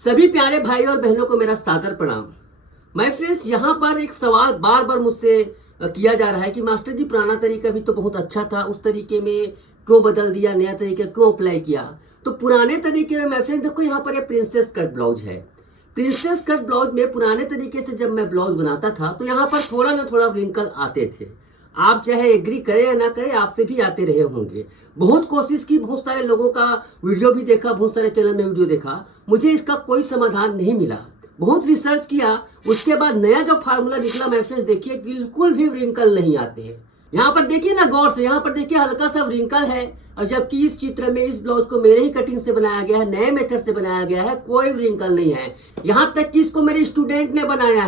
सभी प्यारे भाई और बहनों को मेरा सादर प्रणाम। माय फ्रेंड्स, यहाँ पर एक सवाल बार बार मुझसे किया जा रहा है कि मास्टर जी पुराना तरीका भी तो बहुत अच्छा था, उस तरीके में क्यों बदल दिया, नया तरीका क्यों अप्लाई किया। तो पुराने तरीके में माय फ्रेंड्स देखो, यहाँ पर ये प्रिंसेस कट ब्लाउज है। प्रिंसेस कट ब्लाउज में पुराने तरीके से जब मैं ब्लाउज बनाता था तो यहाँ पर थोड़ा ना थोड़ा रिंकल आते थे। आप चाहे एग्री करें या ना करें, आपसे भी आते रहे होंगे। बहुत कोशिश की, बहुत सारे लोगों का वीडियो भी देखा, बहुत सारे चैनल में वीडियो देखा, मुझे इसका कोई समाधान नहीं मिला। बहुत रिसर्च किया, उसके बाद नया जो फार्मूला निकला मैसेज देखिए, बिल्कुल भी रिंकल नहीं आते हैं। यहाँ पर देखिए ना गौर से, यहाँ पर देखिए हल्का सा रिंकल है, और जबकि इस चित्र में इस ब्लाउज को मेरे ही कटिंग से बनाया गया है, नए मेथड से बनाया गया है, कोई रिंकल नहीं है। यहाँ तक कि इसको मेरे स्टूडेंट ने बनाया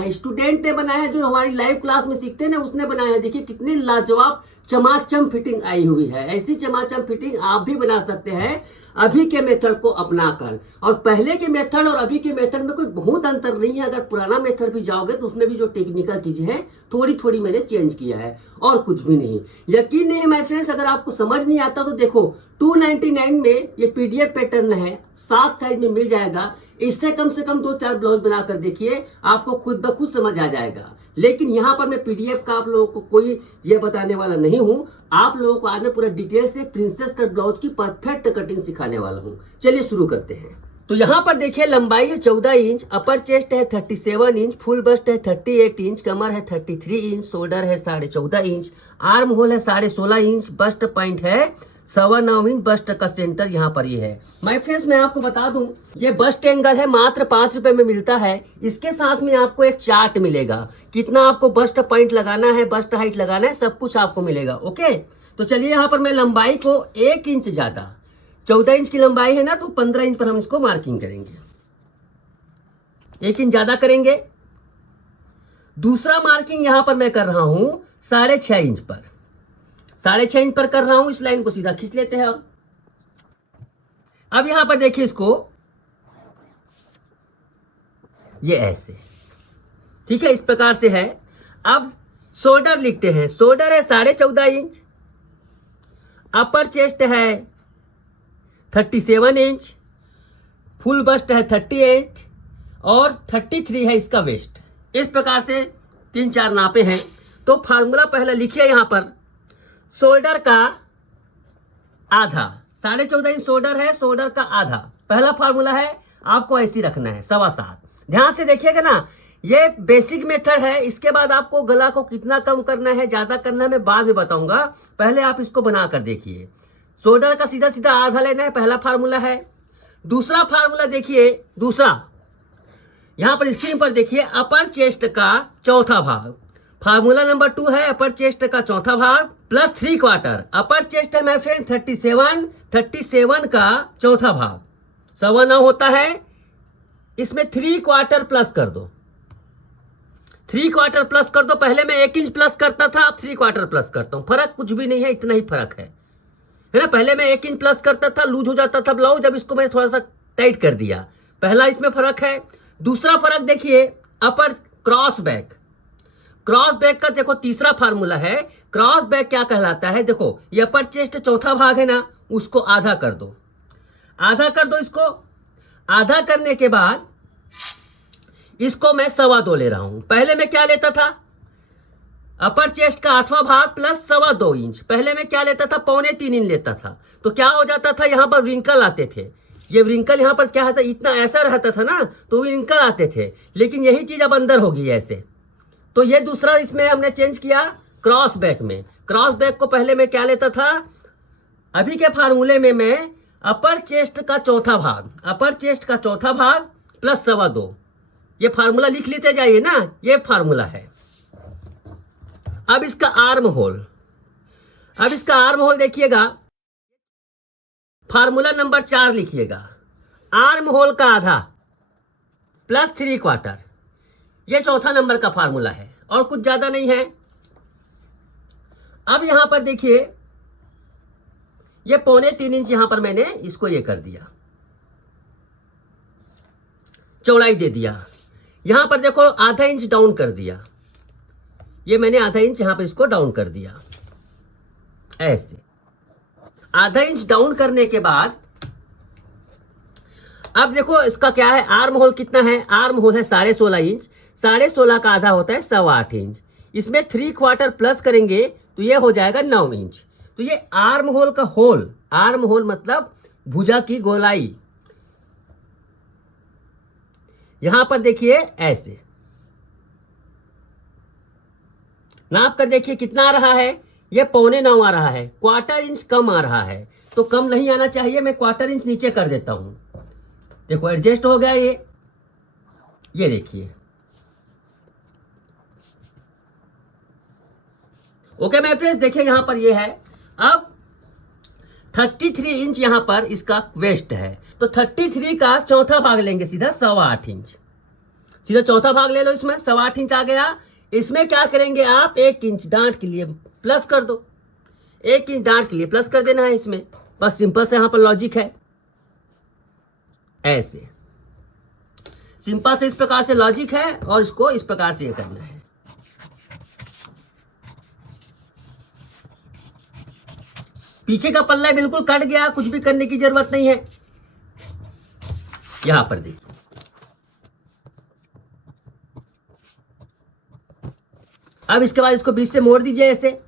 है, जो हमारी लाइव क्लास में सीखते हैं ना, उसने बनाया है। देखिए कितनी लाजवाब चमाचम फिटिंग आई हुई है। ऐसी चमाचम फिटिंग आप भी बना सकते हैं अभी के मेथड को अपनाकर। और पहले के मेथड और अभी के मेथड में कोई बहुत अंतर नहीं है। अगर पुराना मेथड भी जाओगे तो उसमें भी जो टेक्निकल चीजें हैं थोड़ी थोड़ी मैंने चेंज किया है, और कुछ भी नहीं। यकीन नहीं है माय फ्रेंड्स, अगर आपको समझ नहीं आता तो देखो 299 में ये पीडीएफ पैटर्न है, 7 साइज में मिल जाएगा। इससे कम से कम 2-4 ब्लाउज बनाकर देखिए, आपको खुद ब खुद समझ आ जाएगा। लेकिन यहाँ पर मैं पीडीएफ का आप लोगों को कोई ये बताने वाला नहीं हूँ। आप लोगों को आज मैं पूरा डिटेल से प्रिंसेस कट ब्लाउज की परफेक्ट कटिंग सिखाने वाला हूँ। चलिए शुरू करते हैं। तो यहाँ पर देखिए लंबाई है 14 इंच, अपर चेस्ट है 37 इंच, फुल बस्ट है 38 इंच, कमर है 33 इंच, शोल्डर है 14.5 इंच, आर्म होल है 16.5 इंच, बस्ट पॉइंट है 9.25 इंच। बस्ट का सेंटर यहाँ पर ये है। माय फ्रेंड्स, मैं आपको बता दूं, ये बस्ट एंगल है मात्र 5 रुपए में मिलता है। इसके साथ में आपको एक चार्ट मिलेगा, कितना आपको बस्ट पॉइंट लगाना है, बस्ट हाइट लगाना है, सब कुछ आपको मिलेगा। ओके, तो चलिए यहाँ पर मैं लंबाई को 1 इंच ज्यादा, 14 इंच की लंबाई है ना, तो 15 इंच पर हम इसको मार्किंग करेंगे, 1 इंच ज्यादा करेंगे। दूसरा मार्किंग यहाँ पर मैं कर रहा हूं 6.5 इंच पर, 6.5 इंच पर कर रहा हूं। इस लाइन को सीधा खींच लेते हैं। अब यहां पर देखिए इसको, ये ऐसे, ठीक है, इस प्रकार से है। अब शोल्डर लिखते हैं। शोल्डर है 14.5 इंच, अपर चेस्ट है 37 इंच, फुल बस्ट है 38 और 33 है इसका वेस्ट। इस प्रकार से 3-4 नापे हैं। तो फार्मूला पहले लिखिए यहां पर, शोल्डर का आधा, 14.5 इंच शोल्डर है, शोल्डर का आधा पहला फार्मूला है, आपको ऐसी रखना है 7.25। ध्यान से देखिएगा ना, ये बेसिक मेथड है। इसके बाद आपको गला को कितना कम करना है, ज्यादा करना है, मैं बाद में बताऊंगा। पहले आप इसको बनाकर देखिए। शोल्डर का सीधा सीधा आधा लेना है, पहला फार्मूला है। दूसरा फार्मूला देखिए, दूसरा यहां पर स्क्रीन पर देखिए, अपर चेस्ट का चौथा भाग, फार्मूला नंबर 2 है, अपर चेस्ट का चौथा भाग प्लस 3/4। अपर चेस्ट है माय फ्रेंड 37 का चौथा भाग 9.25 होता है। इसमें 3/4 प्लस कर दो, 3/4 प्लस कर दो। पहले मैं 1 इंच प्लस करता था, अब 3/4 प्लस करता हूं। फर्क कुछ भी नहीं है, इतना ही फर्क है ना। पहले मैं 1 इंच प्लस करता था, लूज हो जाता था ब्लाउज, अब इसको मैंने थोड़ा सा टाइट कर दिया। पहला इसमें फर्क है। दूसरा फर्क देखिए, अपर क्रॉस बैक, क्रॉस बैक का देखो तीसरा फार्मूला है। क्रॉस बैक क्या कहलाता है, देखो ये अपर चेस्ट चौथा भाग है ना, उसको आधा कर दो, आधा कर दो। इसको आधा करने के बाद इसको मैं 2.25 ले रहा हूं। पहले मैं क्या लेता था, अपर चेस्ट का 8वां भाग प्लस 2.25 इंच। पहले मैं क्या लेता था, 2.25 इंच लेता था। तो क्या हो जाता था, यहां पर रिंकल आते थे। ये रिंकल यहां पर क्या होता, इतना ऐसा रहता था ना, तो रिंकल आते थे। लेकिन यही चीज अब अंदर होगी ऐसे। तो ये दूसरा इसमें हमने चेंज किया क्रॉस बैक में। क्रॉस बैक को पहले मैं क्या लेता था, अभी के फार्मूले में मैं अपर चेस्ट का चौथा भाग, अपर चेस्ट का चौथा भाग प्लस 2.25। ये फार्मूला लिख लेते जाइए ना, ये फार्मूला है। अब इसका आर्म होल, अब इसका आर्म होल देखिएगा, फार्मूला नंबर 4 लिखिएगा। आर्म होल का आधा प्लस 3/4, ये चौथा नंबर का फार्मूला है, और कुछ ज्यादा नहीं है। अब यहां पर देखिए, ये 3.25 इंच यहां पर मैंने इसको ये कर दिया, चौड़ाई दे दिया। यहां पर देखो आधा इंच डाउन कर दिया, ये मैंने आधा इंच यहां पर इसको डाउन कर दिया ऐसे। आधा इंच डाउन करने के बाद अब देखो इसका क्या है, आर्म होल कितना है, आर्म होल है 16.5 इंच, 16.5 का आधा होता है 8.25 इंच, इसमें 3/4 प्लस करेंगे तो ये हो जाएगा 9 इंच। तो ये आर्म होल का होल, आर्म होल मतलब भुजा की गोलाई, यहां पर देखिए ऐसे नाप कर देखिए कितना आ रहा है, ये 8.25 आ रहा है, 1/4 इंच कम आ रहा है, तो कम नहीं आना चाहिए, मैं 1/4 इंच नीचे कर देता हूं। देखो एडजस्ट हो गया ये देखिए। ओके माय फ्रेंड्स, देखिए यहां पर ये है। अब 33 इंच यहां पर इसका वेस्ट है, तो 33 का चौथा भाग लेंगे सीधा 8.25 इंच, सीधा चौथा भाग ले लो, इसमें 8.25 इंच आ गया। इसमें क्या करेंगे आप, 1 इंच डांट के लिए प्लस कर दो, 1 इंच डांट के लिए प्लस कर देना है इसमें, बस सिंपल से यहां पर लॉजिक है, ऐसे सिंपल से इस प्रकार से लॉजिक है, और इसको इस प्रकार से ये करना है। पीछे का पल्ला बिल्कुल कट गया, कुछ भी करने की जरूरत नहीं है। यहां पर देखिए अब इसके बाद इसको बीच से मोड़ दीजिए, ऐसे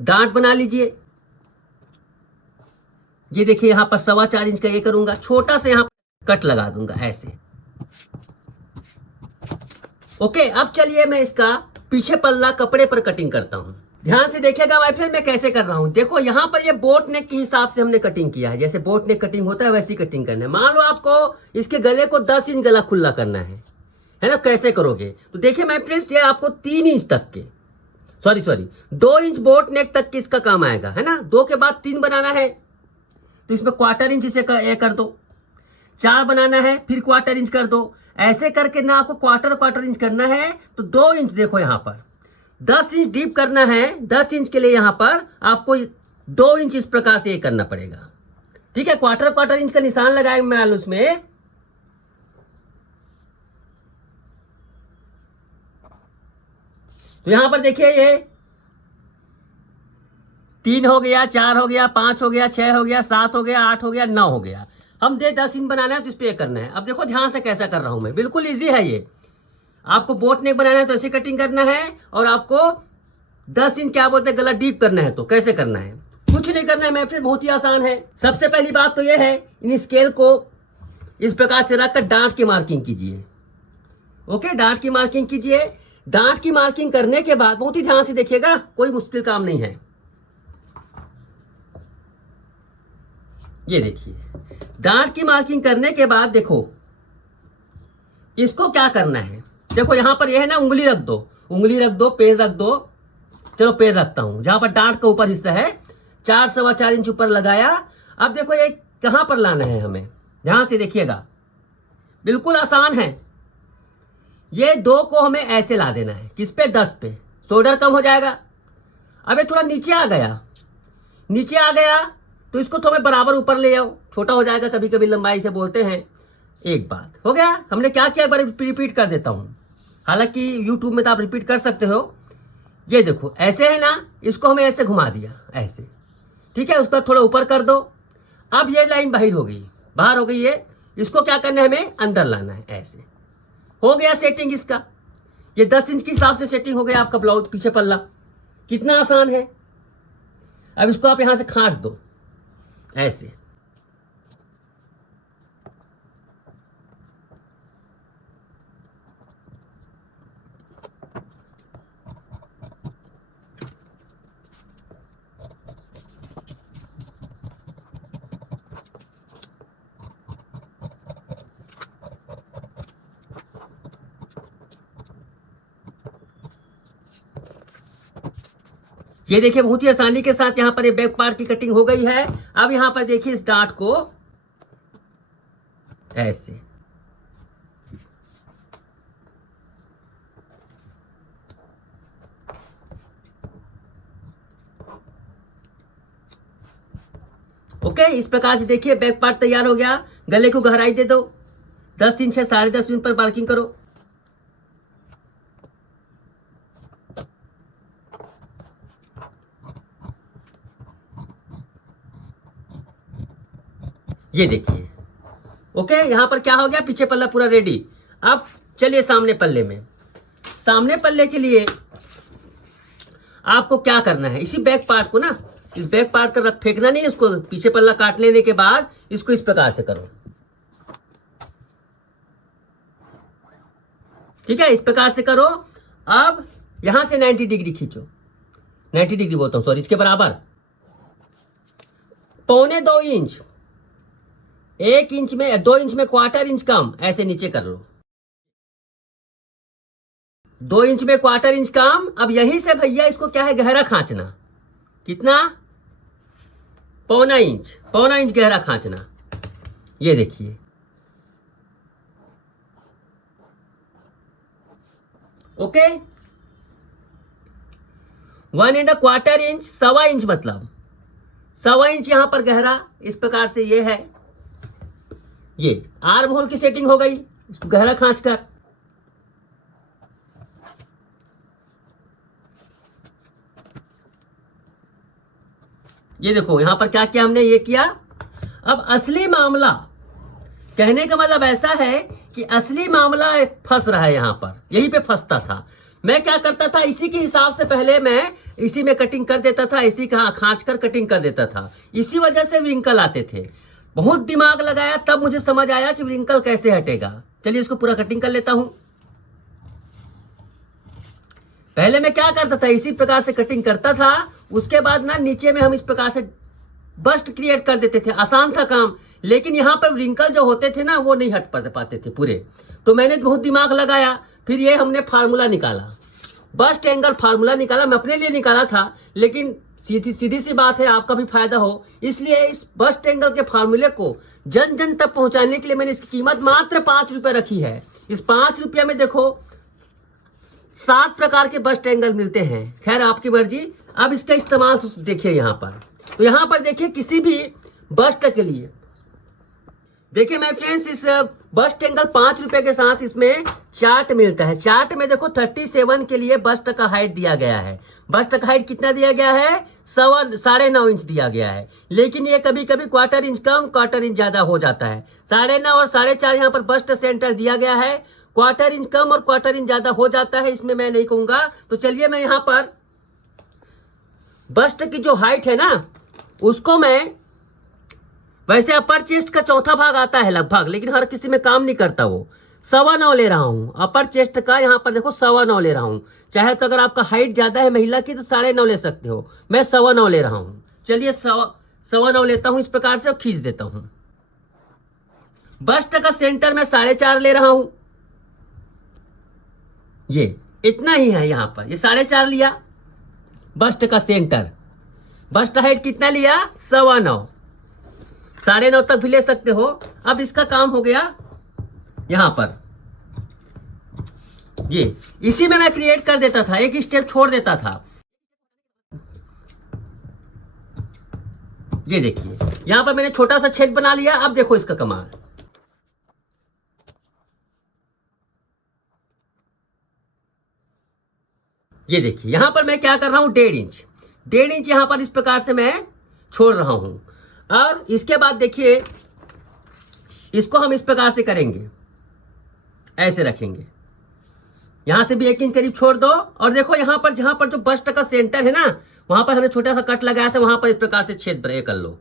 डांट बना लीजिए। ये देखिए यहां पर 4.25 इंच का ये करूंगा, छोटा सा यहां कट लगा दूंगा ऐसे। ओके, अब चलिए मैं इसका पीछे पल्ला कपड़े पर कटिंग करता हूं। ध्यान से देखिएगा भाई, फिर मैं कैसे कर रहा हूं। देखो यहां पर ये बोट नेक के हिसाब से हमने कटिंग किया है, जैसे बोट नेक कटिंग होता है वैसी कटिंग करना है। मान लो आपको इसके गले को 10 इंच गला खुला करना है ना, कैसे करोगे, तो देखिए माय फ्रेंड्स, ये आपको 3 इंच तक के सॉरी 2 इंच बोट नेक तक के इसका काम आएगा, है ना। 2 के बाद 3 बनाना है, तो इसमें 1/4 इंच इसे कर दो, 4 बनाना है, फिर 1/4 इंच कर दो, ऐसे करके ना आपको क्वार्टर इंच करना है, तो 2 इंच देखो यहां पर 10 इंच डीप करना है। 10 इंच के लिए यहां पर आपको 2 इंच इस प्रकार से ये करना पड़ेगा, ठीक है। क्वार्टर इंच का निशान लगाएंगे मान लो उसमें, तो यहां पर देखिए ये 3 हो गया, 4 हो गया, 5 हो गया, 6 हो गया, 7 हो गया, 8 हो गया, 9 हो गया। हम 10 इंच बनाना है तो इस पे करना है। अब देखो ध्यान से कैसा कर रहा हूं मैं, बिल्कुल इजी है ये। आपको बोट नेक बनाना है तो ऐसे कटिंग करना है, और आपको 10 इंच क्या बोलते हैं गला डीप करना है तो कैसे करना है, कुछ नहीं करना है मैं फिर, बहुत ही आसान है। सबसे पहली बात तो ये है, इन स्केल को इस प्रकार से रखकर डांट की मार्किंग कीजिए। ओके, डांट की मार्किंग कीजिए। डांट की मार्किंग करने के बाद बहुत ही ध्यान से देखिएगा, कोई मुश्किल काम नहीं है। ये देखिए डांट की मार्किंग करने के बाद देखो इसको क्या करना है। देखो यहां पर यह है ना, उंगली रख दो, उंगली रख दो, पैर रख दो। चलो पैर रखता हूं, जहां पर डांट का ऊपर हिस्सा है 4-4.25 इंच ऊपर लगाया। अब देखो ये कहां पर लाना है हमें, ध्यान से देखिएगा, बिल्कुल आसान है। ये 2 को हमें ऐसे ला देना है, किस पे, 10 पे, शोल्डर कम हो जाएगा। अब ये थोड़ा नीचे आ गया, नीचे आ गया तो इसको थोड़ा बराबर ऊपर ले आओ, छोटा हो जाएगा, कभी कभी लंबाई से बोलते हैं। एक बात हो गया, हमने क्या किया, एक बार रिपीट कर देता हूं, हालांकि यूट्यूब में तो आप रिपीट कर सकते हो। ये देखो ऐसे है ना, इसको हमें ऐसे घुमा दिया ऐसे, ठीक है, उसका थोड़ा ऊपर कर दो। अब ये लाइन बाहर हो गई, बाहर हो गई ये, इसको क्या करना है, हमें अंदर लाना है, ऐसे हो गया सेटिंग इसका। ये 10 इंच के हिसाब से सेटिंग हो गया आपका ब्लाउज पीछे पल्ला, कितना आसान है। अब इसको आप यहां से काट दो ऐसे, ये देखिए बहुत ही आसानी के साथ यहाँ पर ये बैक पार्ट की कटिंग हो गई है। अब यहाँ पर देखिए इस डार्ट को ऐसे, ओके, इस प्रकार से देखिए बैक पार्ट तैयार हो गया। गले को गहराई दे दो, 10 इंच है, 10.5 इंच पर मार्किंग करो। ये देखिए ओके, यहाँ पर क्या हो गया, पीछे पल्ला पूरा रेडी। अब चलिए सामने पल्ले में। सामने पल्ले के लिए आपको क्या करना है, इसी बैक पार्ट को ना, इस बैक पार्ट का रख फेंकना नहीं, इसको पीछे पल्ला काट लेने के बाद इसको इस प्रकार से करो। ठीक है, इस प्रकार से करो। अब यहां से 90 डिग्री खींचो, 90 डिग्री बोलता हूं, सॉरी, इसके बराबर 1.25 इंच, 1 इंच में 2 इंच में 1/4 इंच कम, ऐसे नीचे कर लो, 2 इंच में 1/4 इंच कम। अब यहीं से भैया इसको क्या है, गहरा खांचना, कितना, 1.25 इंच गहरा खांचना। ये देखिए, ओके, 1.25 इंच, 1.25 इंच, मतलब 1.25 इंच यहां पर गहरा, इस प्रकार से ये है, ये आर्म होल की सेटिंग हो गई, इसको गहरा खांच कर। ये देखो यहां पर क्या किया हमने, ये किया। अब असली मामला, कहने का मतलब ऐसा है कि असली मामला फंस रहा है, यहां पर यहीं पे फंसता था। मैं क्या करता था, इसी के हिसाब से पहले मैं इसी में कटिंग कर देता था, इसी का खांच कर कटिंग कर देता था, इसी वजह से विंकल आते थे। बहुत दिमाग लगाया, तब मुझे समझ आया कि विंकल कैसे हटेगा। चलिए इसको पूरा कटिंग कर लेता हूं। पहले मैं क्या करता था, इसी प्रकार से कटिंग करता था, उसके बाद ना नीचे में हम इस प्रकार से बस्ट क्रिएट कर देते थे, आसान था काम। लेकिन यहाँ पर रिंकल जो होते थे ना, वो नहीं हट पाते थे पूरे। तो मैंने बहुत दिमाग लगाया, फिर ये हमने फार्मूला निकाला, बस्ट एंगल फार्मूला निकाला। मैं अपने लिए निकाला था, लेकिन सीधी सी बात है, आपका भी फायदा हो, इसलिए इस बस्ट एंगल के फार्मूले को जन जन तक पहुंचाने के लिए मैंने इसकी कीमत मात्र 5 रुपए रखी है। इस 5 रुपये में देखो 7 प्रकार के बस्ट एंगल मिलते हैं, खैर आपकी मर्जी। अब इसका इस्तेमाल देखिए यहाँ पर, तो यहाँ पर देखिए किसी भी बस्ट के लिए देखिए मैं फ्रेंड्स, इस बस्ट एंगल 5 रुपए के साथ इसमें चार्ट मिलता है। चार्ट में देखो 37 के लिए बस्ट का हाइट दिया गया है। बस्ट का हाइट कितना दिया गया है, 9.5 इंच दिया गया है। लेकिन ये कभी कभी 1/4 इंच कम, 1/4 इंच ज्यादा हो जाता है। 9.5 और 4.5 यहाँ पर बस्ट सेंटर दिया गया है, 1/4 इंच कम और 1/4 इंच ज्यादा हो जाता है, इसमें मैं नहीं कहूंगा। तो चलिए मैं यहाँ पर बस्ट की जो हाइट है ना, उसको मैं, वैसे अपर चेस्ट का चौथा भाग आता है लगभग, लेकिन हर किसी में काम नहीं करता वो, 9.25 ले रहा हूं। अपर चेस्ट का यहाँ पर देखो 9.25 ले रहा हूं। चाहे तो अगर आपका हाइट ज्यादा है महिला की तो 9.5 ले सकते हो, मैं 9.25 ले रहा हूं। चलिए 9.25 लेता हूं इस प्रकार से और खींच देता हूं। बस्ट का सेंटर में 4.5 ले रहा हूं, ये इतना ही है यहाँ पर, ये 4.5 लिया बस्ट का सेंटर। बस्ट हाइट कितना लिया, 9.25, 9.5 तक भी ले सकते हो। अब इसका काम हो गया यहां पर, ये इसी में मैं क्रिएट कर देता था, एक स्टेप छोड़ देता था। ये देखिए यहां पर मैंने छोटा सा छेद बना लिया। अब देखो इसका कमाल, ये देखिए यहां पर मैं क्या कर रहा हूं, 1.5 इंच यहां पर इस प्रकार से मैं छोड़ रहा हूं। और इसके बाद देखिए इसको हम इस प्रकार से करेंगे, ऐसे रखेंगे, यहां से भी 1 इंच करीब छोड़ दो। और देखो यहां पर जहां पर जो बस्ट का सेंटर है ना, वहां पर हमने छोटा सा कट लगाया था, वहां पर इस प्रकार से छेद कर लो।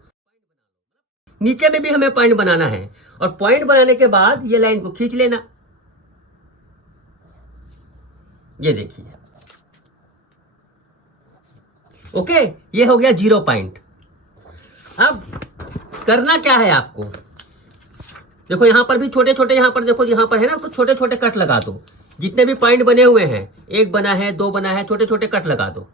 नीचे में भी हमें पॉइंट बनाना है, और पॉइंट बनाने के बाद ये लाइन को खींच लेना। ये देखिए, ओके, ये हो गया 0 पॉइंट। अब करना क्या है आपको, देखो यहां पर भी छोटे छोटे, यहां पर देखो यहां पर है ना, तो छोटे छोटे कट लगा दो। जितने भी पॉइंट बने हुए हैं, 1 बना है, 2 बना है, छोटे छोटे कट लगा दो।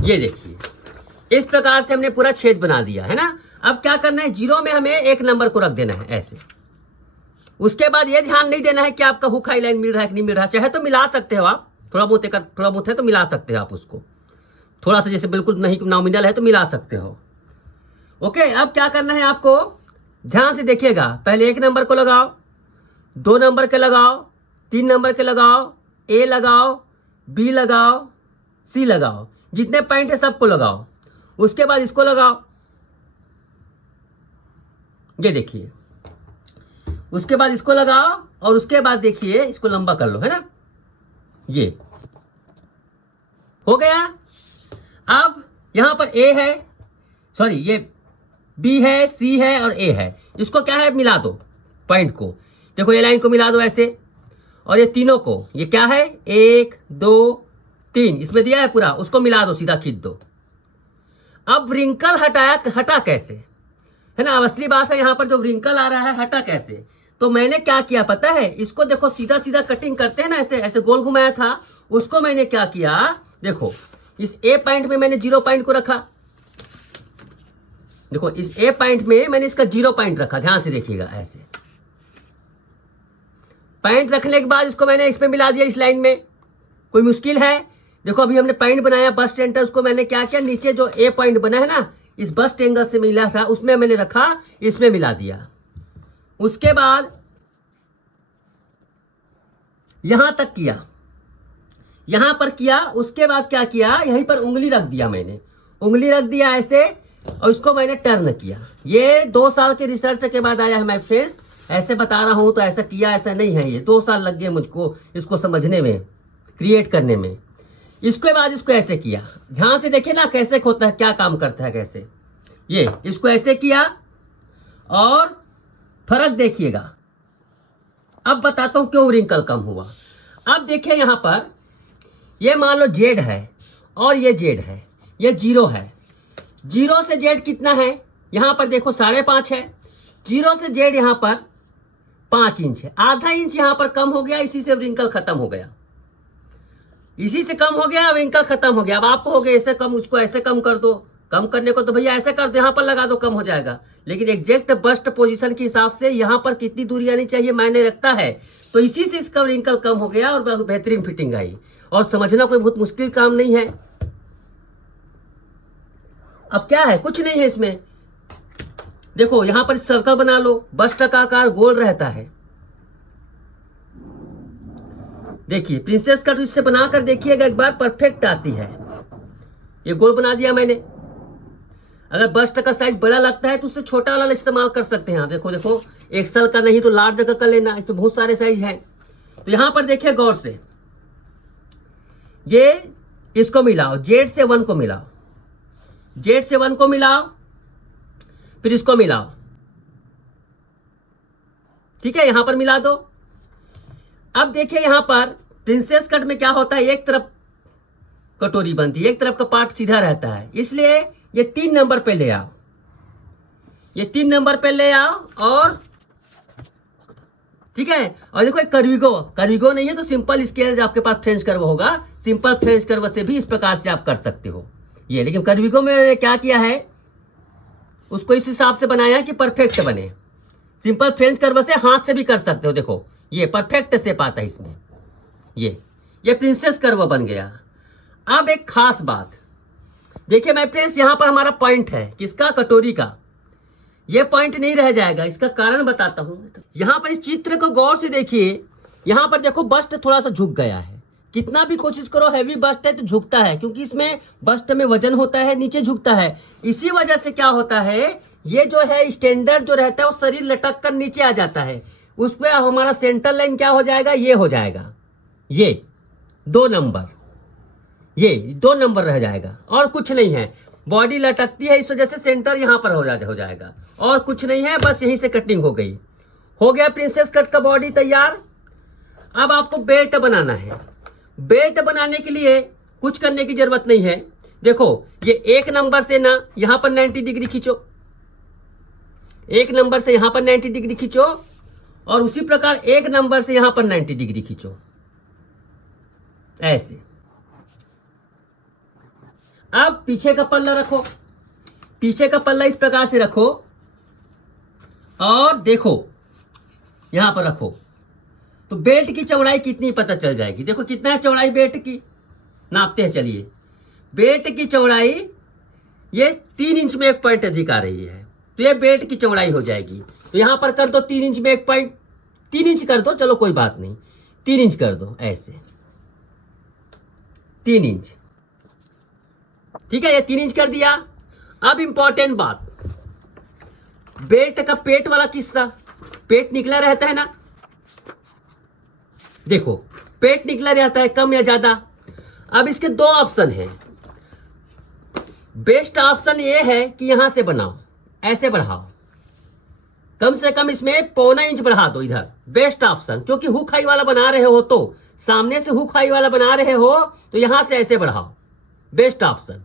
ये देखिए इस प्रकार से हमने पूरा छेद बना दिया है ना। अब क्या करना है, 0 में हमें 1 नंबर को रख देना है ऐसे। उसके बाद ये ध्यान नहीं देना है कि आपका हुक हाई लाइन मिल रहा है कि नहीं मिल रहा है। चाहे तो मिला सकते हो आप, थोड़ा बहुत है तो मिला सकते हो आप उसको, थोड़ा सा, जैसे बिल्कुल नहीं नॉमिनल है तो मिला सकते हो। ओके, अब क्या करना है आपको, ध्यान से देखिएगा। पहले 1 नंबर को लगाओ, 2 नंबर के लगाओ, 3 नंबर के लगाओ, ए लगाओ, बी लगाओ, सी लगाओ, जितने पॉइंट है सबको लगाओ। उसके बाद इसको लगाओ, ये देखिए, उसके बाद इसको लगाओ और उसके बाद देखिए इसको लंबा कर लो, है ना, ये हो गया। अब यहां पर ए है, सॉरी ये बी है, सी है और ए है, इसको क्या है मिला दो पॉइंट को। देखो ये लाइन को मिला दो ऐसे, और ये तीनों को, ये क्या है 1 2 3 इसमें दिया है पूरा, उसको मिला दो, सीधा खींच दो। अब रिंकल हटा कैसे, है ना, अब असली बात है, यहाँ पर जो रिंकल आ रहा है हटा कैसे। तो मैंने क्या किया पता है, इसको देखो सीधा सीधा कटिंग करते हैं ना, ऐसे ऐसे गोल घुमाया था, उसको मैंने क्या किया, देखो इस ए पॉइंट में मैंने 0 पॉइंट को रखा, देखो इस ए पॉइंट में मैंने इसका 0 पॉइंट रखा, ध्यान से देखिएगा, ऐसे पॉइंट रखने के बाद इसको मैंने इसमें मिला दिया, इस लाइन में। कोई मुश्किल है, देखो अभी हमने पॉइंट बनाया बस्ट एंटर, उसको मैंने क्या किया, नीचे जो ए पॉइंट बना है ना, इस बस्ट एंगल से मिला था, उसमें मैंने रखा, इसमें मिला दिया। उसके बाद यहां तक किया, यहां पर किया, उसके बाद क्या किया, यहीं पर उंगली रख दिया, मैंने उंगली रख दिया ऐसे, और इसको मैंने टर्न किया। ये 2 साल के रिसर्च के बाद आया है माय फ्रेंड्स, ऐसे बता रहा हूं तो ऐसा किया ऐसा नहीं है, ये 2 साल लग गए मुझको इसको समझने में, क्रिएट करने में। इसके बाद इसको ऐसे किया, ध्यान से देखिए ना कैसे होता है, क्या काम करता है कैसे, ये इसको ऐसे किया और फर्क देखिएगा। अब बताता हूं क्यों रिंकल कम हुआ। अब देखिए यहां पर, ये मान लो जेड है और ये जेड है, ये 0 है, 0 से जेड कितना है, यहां पर देखो 5.5 है, 0 से जेड यहां पर 5 इंच है, आधा इंच यहां पर कम हो गया, इसी से रिंकल खत्म हो गया, इसी से कम हो गया, रिंकल खत्म हो गया। अब आप कहोगे ऐसे कम, उसको ऐसे कम कर दो, कम करने को तो भैया ऐसे कर दो, यहाँ पर लगा दो, कम हो जाएगा। लेकिन एग्जैक्ट बस्ट पोजीशन के हिसाब से यहाँ पर कितनी दूरी आनी चाहिए मायने रखता है, तो इसी से इसका रिंकल कम हो गया और बेहतरीन फिटिंग आई। और समझना कोई बहुत मुश्किल काम नहीं है। अब क्या है, कुछ नहीं है इसमें, देखो यहाँ पर सर्कल बना लो, बस्ट का आकार गोल रहता है, देखिए प्रिंसेस कट इससे बनाकर देखिएगा एक बार, परफेक्ट आती है। ये गोल बना दिया मैंने, अगर बस्ट का साइज बड़ा लगता है तो उससे छोटा वाला इस्तेमाल कर सकते हैं। देखो देखो एक्सल का नहीं तो लार्ज का कर लेना, इसमें बहुत सारे साइज हैं। तो यहां पर देखिए गौर से, ये इसको मिलाओ, जेड से 1 को मिलाओ, जेड से 1 को मिलाओ, फिर इसको मिलाओ, ठीक है, यहां पर मिला दो। अब देखिए यहां पर प्रिंसेस कट में क्या होता है, एक तरफ कटोरी बनती है, एक तरफ का पार्ट सीधा रहता है, इसलिए ये 3 नंबर पे ले आओ, ये 3 नंबर पे ले आओ, और ठीक है। और देखो कर्विगो नहीं है तो सिंपल स्केल आपके पास फ्रेंच कर्व होगा, सिंपल फ्रेंच कर्व से भी इस प्रकार से आप कर सकते हो ये। लेकिन कर्विगो में क्या किया है, उसको इस हिसाब से बनाया कि परफेक्ट बने। सिंपल फ्रेंच कर्व से हाथ से भी कर सकते हो, देखो ये परफेक्ट शेप आता है इसमें, ये प्रिंसेस कर्व बन गया। अब एक खास बात देखिए माय फ्रेंड्स, यहां पर हमारा पॉइंट है किसका, कटोरी का, ये पॉइंट नहीं रह जाएगा, इसका कारण बताता हूं। यहां पर इस चित्र को गौर से देखिए, यहां पर देखो बस्ट थोड़ा सा झुक गया है, कितना भी कोशिश करो हैवी बस्ट है तो झुकता है, क्योंकि इसमें बस्ट में वजन होता है, नीचे झुकता है। इसी वजह से क्या होता है, ये जो है स्टैंडर्ड जो रहता है वो शरीर लटक कर नीचे आ जाता है, उस पर हमारा सेंटर लाइन क्या हो जाएगा, ये हो जाएगा, ये 2 नंबर, ये 2 नंबर रह जाएगा और कुछ नहीं है। बॉडी लटकती है इस वजह से सेंटर यहां पर हो जाएगा और कुछ नहीं है, बस यहीं से कटिंग हो गई। हो गया प्रिंसेस कट का बॉडी तैयार। अब आपको बेल्ट बनाना है। बेल्ट बनाने के लिए कुछ करने की जरूरत नहीं है। देखो ये 1 नंबर से ना यहां पर 90 डिग्री खींचो, 1 नंबर से यहां पर 90 डिग्री खींचो, और उसी प्रकार 1 नंबर से यहां पर 90 डिग्री खींचो, ऐसे। अब पीछे का पल्ला रखो, पीछे का पल्ला इस प्रकार से रखो, और देखो यहां पर रखो, तो बेल्ट की चौड़ाई कितनी पता चल जाएगी। देखो कितना है चौड़ाई बेल्ट की, नापते हैं चलिए। बेल्ट की चौड़ाई ये 3 इंच में 1 पॉइंट अधिक आ रही है, तो ये बेल्ट की चौड़ाई हो जाएगी। तो यहां पर कर दो 3 इंच में 1 पॉइंट, 3 इंच कर दो, चलो कोई बात नहीं। 3 इंच कर दो, ऐसे 3 इंच। ठीक है, ये 3 इंच कर दिया। अब इंपॉर्टेंट बात, बेल्ट का पेट वाला किस्सा, पेट निकला रहता है ना, देखो पेट निकला रहता है कम या ज्यादा। अब इसके 2 ऑप्शन है। बेस्ट ऑप्शन ये है कि यहां से बनाओ, ऐसे बढ़ाओ, कम से कम इसमें पौना इंच बढ़ा दो इधर, बेस्ट ऑप्शन। क्योंकि हुक हाई वाला बना रहे हो तो, सामने से हुक हाई वाला बना रहे हो तो यहां से ऐसे बढ़ाओ, बेस्ट ऑप्शन।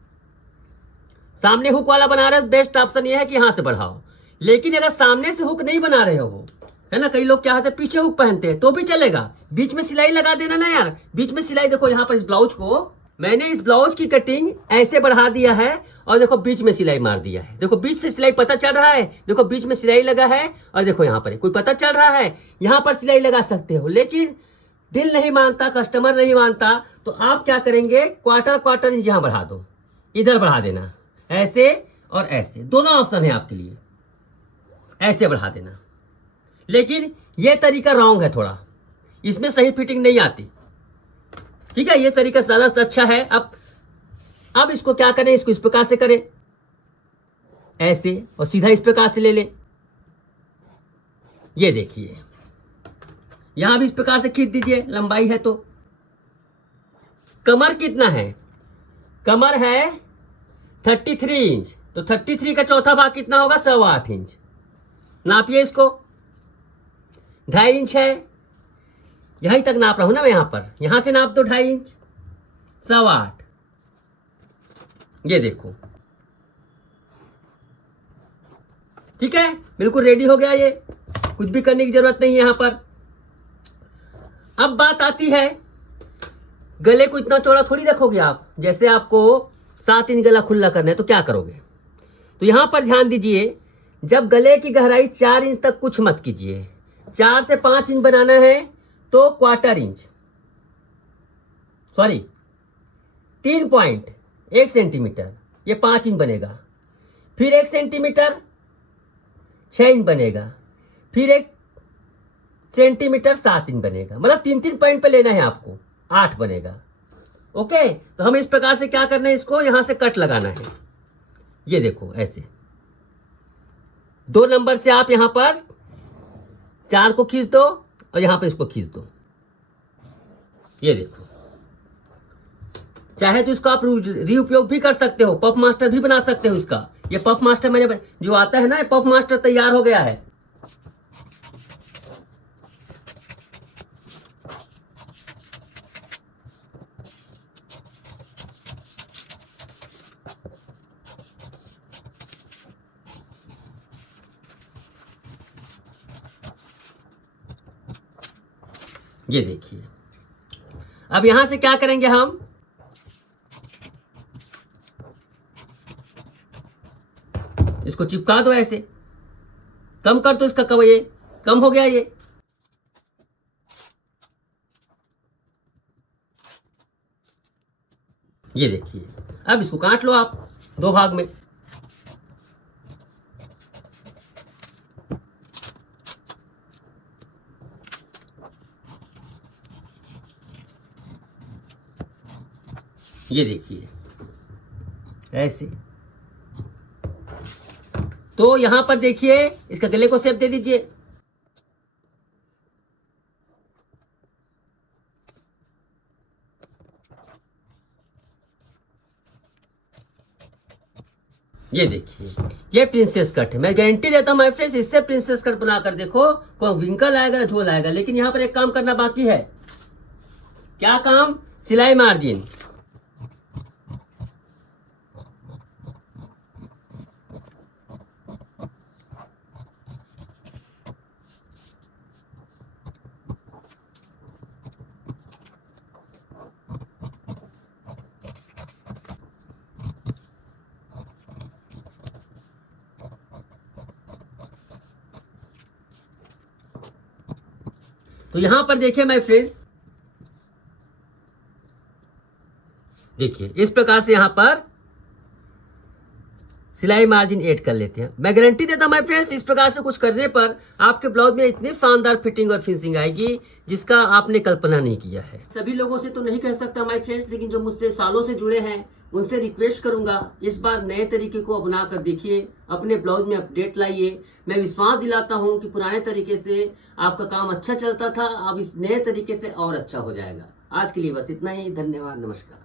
सामने हुक वाला बना रहे हो, बेस्ट ऑप्शन ये है कि यहां से बढ़ाओ। लेकिन अगर सामने से हुक नहीं बना रहे हो, है ना, कई लोग क्या होते हैं पीछे हुक पहनते हैं, तो भी चलेगा, बीच में सिलाई लगा देना ना यार, बीच में सिलाई। देखो यहां पर इस ब्लाउज को मैंने, इस ब्लाउज की कटिंग ऐसे बढ़ा दिया है और देखो बीच में सिलाई मार दिया है। देखो बीच से सिलाई पता चल रहा है, देखो बीच में सिलाई लगा है और देखो यहां पर कोई पता चल रहा है, यहां पर सिलाई लगा सकते हो। लेकिन दिल नहीं मानता, कस्टमर नहीं मानता, तो आप क्या करेंगे, क्वार्टर इंच यहां बढ़ा दो, इधर बढ़ा देना, ऐसे और ऐसे, दोनों ऑप्शन है आपके लिए, ऐसे बढ़ा देना। लेकिन यह तरीका रॉन्ग है थोड़ा, इसमें सही फिटिंग नहीं आती। ठीक है, ये तरीका ज्यादा से अच्छा है। अब इसको क्या करें, इसको इस प्रकार से करें, ऐसे, और सीधा इस प्रकार से ले लें। ये देखिए, यहां भी इस प्रकार से खींच दीजिए, लंबाई है तो। कमर कितना है, कमर है 33 इंच, तो 33 का चौथा भाग कितना होगा, 8.25 इंच। नापिए इसको, 2.5 इंच है, यहीं तक नाप रहा हूं ना मैं, यहां पर, यहां से नाप दो 2.5 इंच, 8.25। ये देखो, ठीक है, बिल्कुल रेडी हो गया ये, कुछ भी करने की जरूरत नहीं है यहां पर। अब बात आती है, गले को इतना चौड़ा थोड़ी रखोगे आप, जैसे आपको 7 इंच गला खुला करना है तो क्या करोगे। तो यहां पर ध्यान दीजिए, जब गले की गहराई 4 इंच तक कुछ मत कीजिए, 4 से 5 इंच बनाना है तो क्वार्टर इंच, सॉरी 3.1 सेंटीमीटर, ये 5 इंच बनेगा। फिर 1 सेंटीमीटर 6 इंच बनेगा, फिर 1 सेंटीमीटर 7 इंच बनेगा। मतलब 3 पॉइंट पे लेना है आपको, 8 बनेगा। ओके, तो हम इस प्रकार से क्या करना है, इसको यहां से कट लगाना है। ये देखो ऐसे 2 नंबर से आप यहां पर 4 को खींच दो और यहां पर इसको खींच दो। ये देखो, चाहे तो इसका आप रीउपयोग भी कर सकते हो, पफ मास्टर भी बना सकते हो इसका। ये पफ मास्टर मैंने जो आता है ना, ये पफ मास्टर तैयार हो गया है। ये देखिए, अब यहां से क्या करेंगे हम, इसको चिपका दो ऐसे, कम कर दो इसका, कम, ये कम हो गया ये। ये देखिए, अब इसको काट लो आप 2 भाग में। ये देखिए ऐसे, तो यहां पर देखिए, इसका गले को शेप दे दीजिए। ये देखिए, ये प्रिंसेस कट है, मैं गारंटी देता हूं माय फ्रेंड्स, इससे प्रिंसेस कट बनाकर देखो, कोई विंकल आएगा ना झोल आएगा। लेकिन यहां पर एक काम करना बाकी है, क्या काम, सिलाई मार्जिन। तो यहां पर देखिए माय फ्रेंड्स, देखिए इस प्रकार से यहां पर सिलाई मार्जिन ऐड कर लेते हैं। मैं गारंटी देता हूं माय फ्रेंड्स, इस प्रकार से कुछ करने पर आपके ब्लाउज में इतनी शानदार फिटिंग और फिनिशिंग आएगी जिसका आपने कल्पना नहीं किया है। सभी लोगों से तो नहीं कह सकता माय फ्रेंड्स, लेकिन जो मुझसे सालों से जुड़े हैं उनसे रिक्वेस्ट करूंगा, इस बार नए तरीके को अपना कर देखिए, अपने ब्लाउज में अपडेट लाइए। मैं विश्वास दिलाता हूं कि पुराने तरीके से आपका काम अच्छा चलता था, अब इस नए तरीके से और अच्छा हो जाएगा। आज के लिए बस इतना ही। धन्यवाद, नमस्कार।